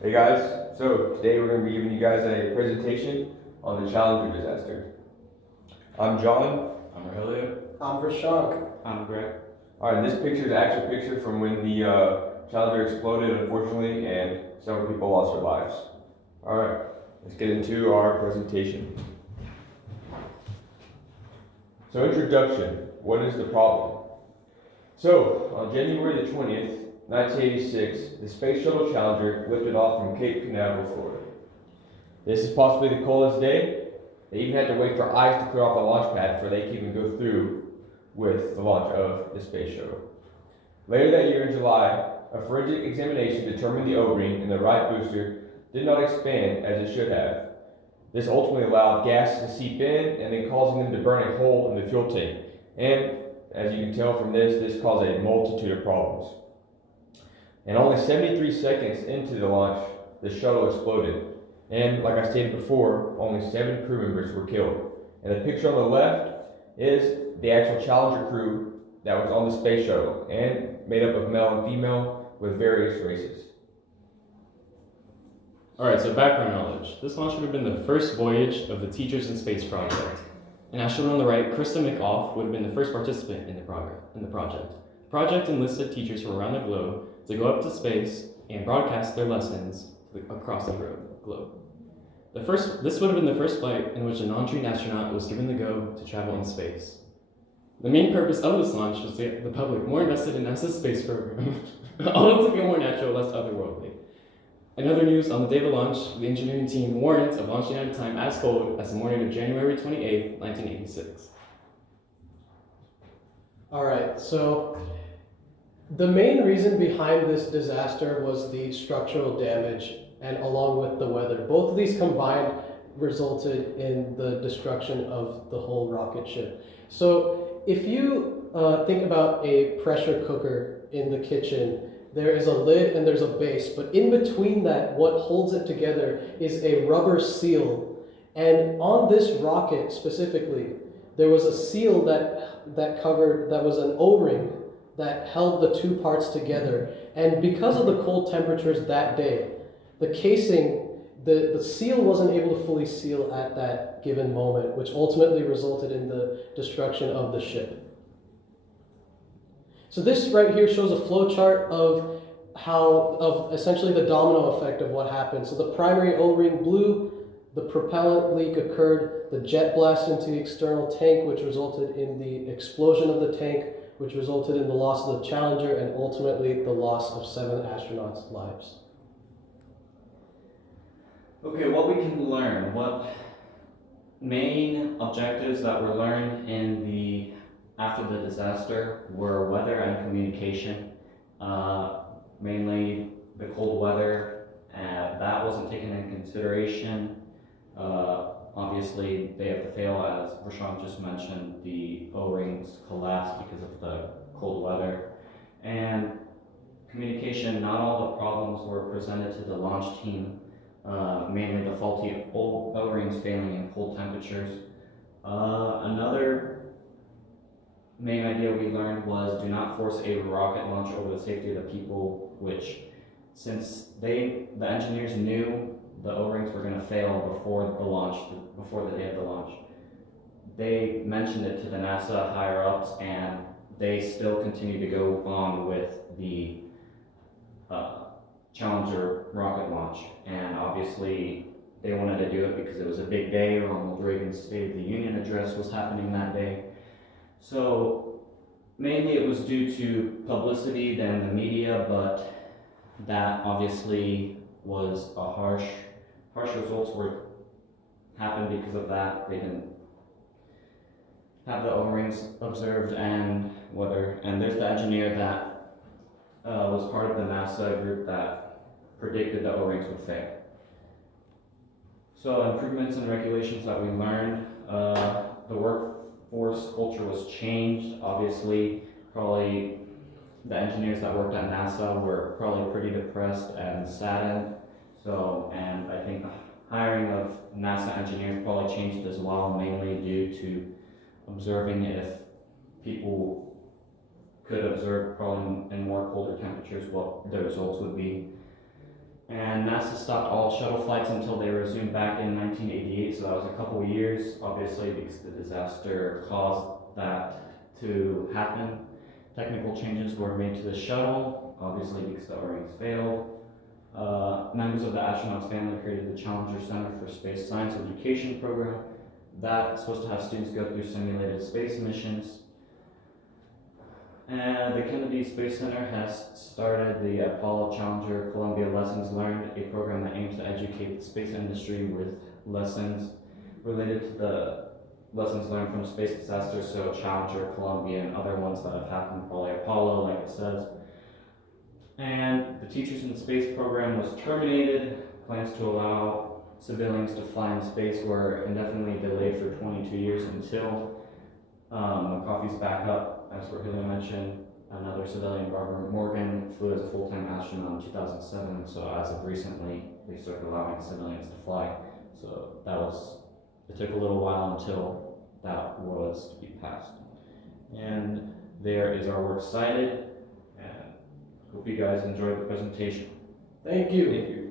Hey guys, so today we're going to be giving you guys a presentation on the Challenger disaster. I'm John. I'm Rogelio. I'm Rashank. I'm Greg. Alright, this picture is an actual picture from when the Challenger exploded, unfortunately, and several people lost their lives. Alright, let's get into our presentation. So, introduction. What is the problem? So, on January the 20th, 1986, the Space Shuttle Challenger lifted off from Cape Canaveral, Florida. This is possibly the coldest day. They even had to wait for ice to clear off the launch pad before they could even go through with the launch of the space shuttle. Later that year in July, a forensic examination determined the O-ring in the right booster did not expand as it should have. This ultimately allowed gas to seep in and then causing them to burn a hole in the fuel tank. And as you can tell from this caused a multitude of problems. And only 73 seconds into the launch, the shuttle exploded. And like I stated before, only 7 crew members were killed. And the picture on the left is the actual Challenger crew that was on the space shuttle and made up of male and female with various races. Alright, so background knowledge. This launch would have been the first voyage of the Teachers in Space project. And as shown on the right, Krista McOff would have been the first participant in the project. The project enlisted teachers from around the globe to go up to space and broadcast their lessons across the globe. This would have been the first flight in which a non-trained astronaut was given the go to travel in space. The main purpose of this launch was to get the public more invested in NASA's space program, all to feel more natural, less otherworldly. In other news, on the day of the launch, the engineering team warned of launching at a time as cold as the morning of January 28, 1986. Alright, so the main reason behind this disaster was the structural damage and along with the weather. Both of these combined resulted in the destruction of the whole rocket ship. So if you think about a pressure cooker in the kitchen, there is a lid and there's a base, but in between that, what holds it together is a rubber seal. And on this rocket specifically, there was a seal that was an O-ring that held the two parts together. And because of the cold temperatures that day, the casing, the seal wasn't able to fully seal at that given moment, which ultimately resulted in the destruction of the ship. So this right here shows a flow chart of essentially the domino effect of what happened. So the primary O-ring blew, the propellant leak occurred, the jet blast into the external tank, which resulted in the explosion of the tank, which resulted in the loss of the Challenger and ultimately the loss of 7 astronauts' lives. Okay, what we can learn, what main objectives that were learned after the disaster were weather and communication. Mainly the cold weather, that wasn't taken into consideration. Obviously, they have to fail, as Prashant just mentioned, the O-rings collapsed because of the cold weather. And communication, not all the problems were presented to the launch team, mainly the faulty O-rings failing in cold temperatures. Another main idea we learned was do not force a rocket launch over the safety of the people, which since the engineers knew the O-rings were going to fail before the day of the launch, they mentioned it to the NASA higher ups and they still continue to go on with the Challenger rocket launch. And obviously they wanted to do it because it was a big day. Ronald Reagan's State of the Union address was happening that day. So mainly it was due to publicity than the media, but that obviously was a harsh results happened because of that. They didn't have the O-rings observed and there's the engineer that was part of the NASA group that predicted the O-rings would fail. So improvements and regulations that we learned, the workforce culture was changed. Obviously, probably the engineers that worked at NASA were probably pretty depressed and saddened. So, and I think the hiring of NASA engineers probably changed as well, mainly due to observing if people could observe probably in more colder temperatures what the results would be. And NASA stopped all shuttle flights until they resumed back in 1988, so that was a couple of years, obviously, because the disaster caused that to happen. Technical changes were made to the shuttle, obviously because the O-rings failed. Members of the astronauts family created the Challenger Center for Space Science Education program. That's supposed to have students go through simulated space missions. And the Kennedy Space Center has started the Apollo Challenger Columbia Lessons Learned, a program that aims to educate the space industry with lessons related to the lessons learned from space disasters, so Challenger, Columbia, and other ones that have happened, probably Apollo, like it says. And the Teachers in Space program was terminated. Plans to allow civilians to fly in space were indefinitely delayed for 22 years until McCoffey's back up. As Rogelio mentioned, another civilian, Barbara Morgan, flew as a full-time astronaut in 2007, so as of recently, they started allowing civilians to fly. So it took a little while until that was to be passed. And there is our works cited, and hope you guys enjoyed the presentation. Thank you. Thank you.